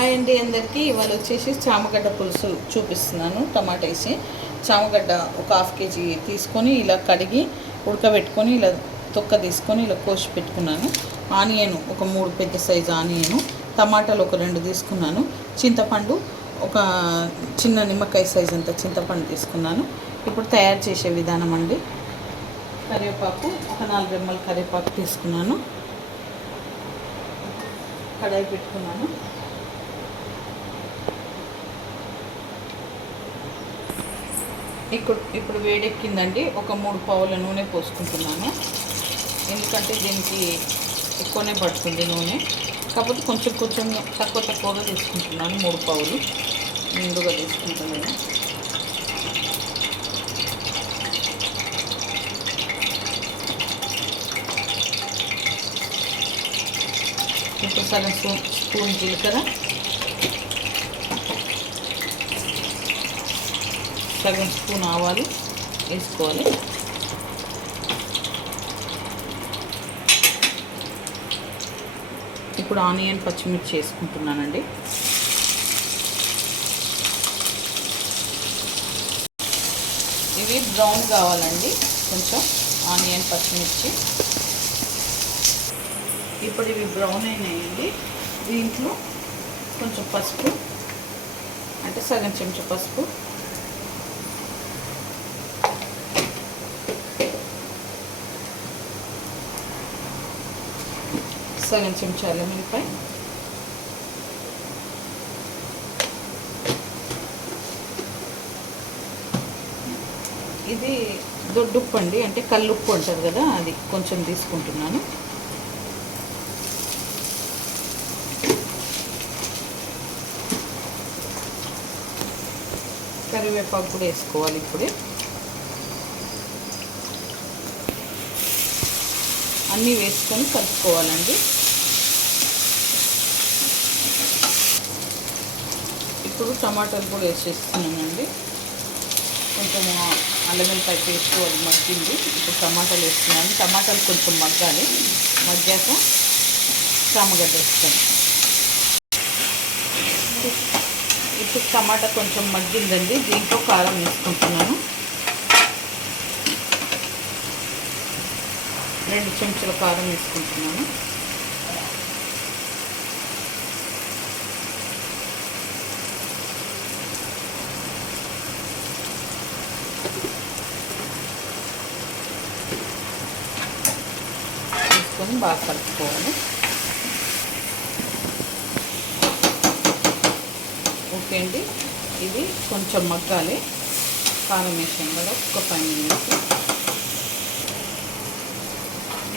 Hi అండి అందరికీ. ఇవాళ వచ్చేసి చామగడ్డ పులుసు చూపిస్తున్నాను. టమాటా వేసి చామగడ్డ ఒక హాఫ్ కేజీ తీసుకొని ఇలా కడిగి ఉడకబెట్టుకొని ఇలా తొక్క తీసుకొని ఇలా కోసి పెట్టుకున్నాను. ఆనియన్ ఒక 3 పెద్ద సైజు ఆనియను, టమాటాలు ఒక 2 తీసుకున్నాను, చింతపండు ఒక చిన్న నిమ్మకాయ సైజు అంత చింతపండు తీసుకున్నాను. ఇప్పుడు తయారు చేసే విధానం అండి. కరివేపాకు ఒక 4 రెమ్మల కరివేపాకు తీసుకున్నాను. కడాయి పెట్టుకున్నాను. ఇప్పుడు వేడెక్కిందండి. ఒక 3 పావుల నూనె పోసుకుంటున్నాను. ఎందుకంటే దీనికి ఎక్కువనే పడుతుంది నూనె, కాకపోతే కొంచెం తక్కువగా తీసుకుంటున్నాను. 3 పావులు ముందుగా తీసుకుంటున్నాను. ఇప్పుడు సగం స్పూన్ జీలకర్ర, సగం స్పూన్ ఆవాలు వేసుకోవాలి. ఇప్పుడు ఆనియన్ పచ్చిమిర్చి వేసుకుంటున్నానండి. ఇవి బ్రౌన్ కావాలండి కొంచెం ఆనియన్ పచ్చిమిర్చి. ఇప్పుడు ఇవి బ్రౌన్ అయినాయండి. దీంట్లో కొంచెం పసుపు, అంటే సగం చెంచా పసుపు, సగం చెంచా అల్లం వెల్లిపాయ, ఇది దొడ్డుప్పు అండి, అంటే కల్లుప్పు అంటారు కదా, అది కొంచెం తీసుకుంటున్నాను. కరివేపాకు కూడా వేసుకోవాలి. ఇప్పుడే అన్నీ వేసుకొని కలుపుకోవాలండి. ఇప్పుడు టమాటాలు కూడా వేసేస్తున్నానండి. కొంచెం అల్లం వెల్లిపాయ పేస్ట్ అది మగ్గింది. ఇప్పుడు టమాటాలు వేస్తున్నాను. టమాటాలు కొంచెం మగ్గాలి. మగ్గాక చామగడ్డ వేస్తాను. ఇప్పుడు టమాటా కొంచెం మగ్గిందండి. దీంట్లో కారం వేసుకుంటున్నాను. 2 చెంచాల కారం వేసుకుంటున్నాను. వేసుకొని బాగా కలుపుకోవాలి. ఓకే అండి, ఇది కొంచెం మగ్గాలి. కారం వేసాం కదా, ఒక 5 మినిట్స్.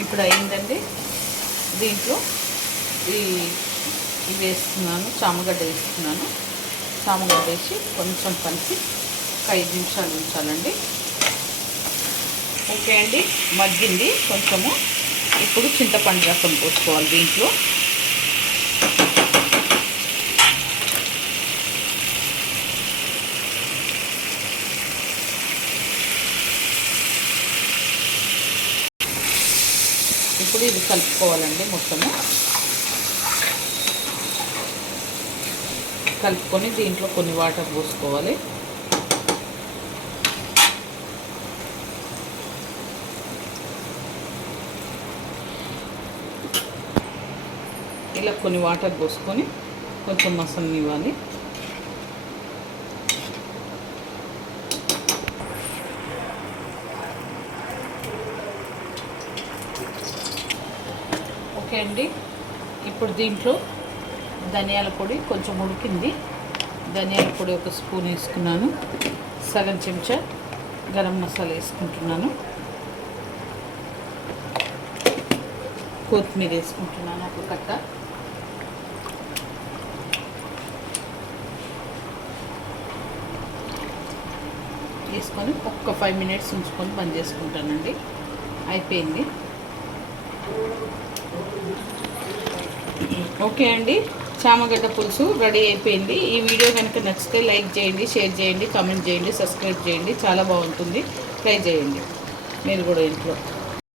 ఇప్పుడు అయిందండి. దీంట్లో ఇవి వేస్తున్నాను, చామగడ్డ వేస్తున్నాను. చామగడ్డ వేసి కొంచెం కలిపి ఒక 5 నిమిషాలు ఉంచాలండి. ఓకే అండి, మగ్గింది కొంచెము. ఇప్పుడు చింతపండు రసం పోసుకోవాలి దీంట్లో. ఇప్పుడు ఇది కలుపుకోవాలండి. మొత్తము కలుపుకొని దీంట్లో కొన్ని వాటర్ పోసుకోవాలి. ఇలా కొన్ని వాటర్ పోసుకొని కొంచెం మసలనివ్వాలి. ఓకే అండి, ఇప్పుడు దీంట్లో ధనియాల పొడి కొంచెం ఉడికింది. ధనియాల పొడి ఒక స్పూన్ వేసుకున్నాను. సగం చెంచా గరం మసాలా వేసుకుంటున్నాను. కొత్తిమీర వేసుకుంటున్నాను ఒక కట్ట. వేసుకొని ఒక్క 5 మినిట్స్ ఉంచుకొని బంద్ చేసుకుంటానండి. అయిపోయింది. ఓకే అండి, చామగడ్డ పులుసు రెడీ అయిపోయింది. ఈ వీడియో కనుక నచ్చితే లైక్ చేయండి, షేర్ చేయండి, కామెంట్ చేయండి, సబ్స్క్రైబ్ చేయండి. చాలా బాగుంటుంది. ట్రై చేయండి మీరు కూడా ఇంట్లో.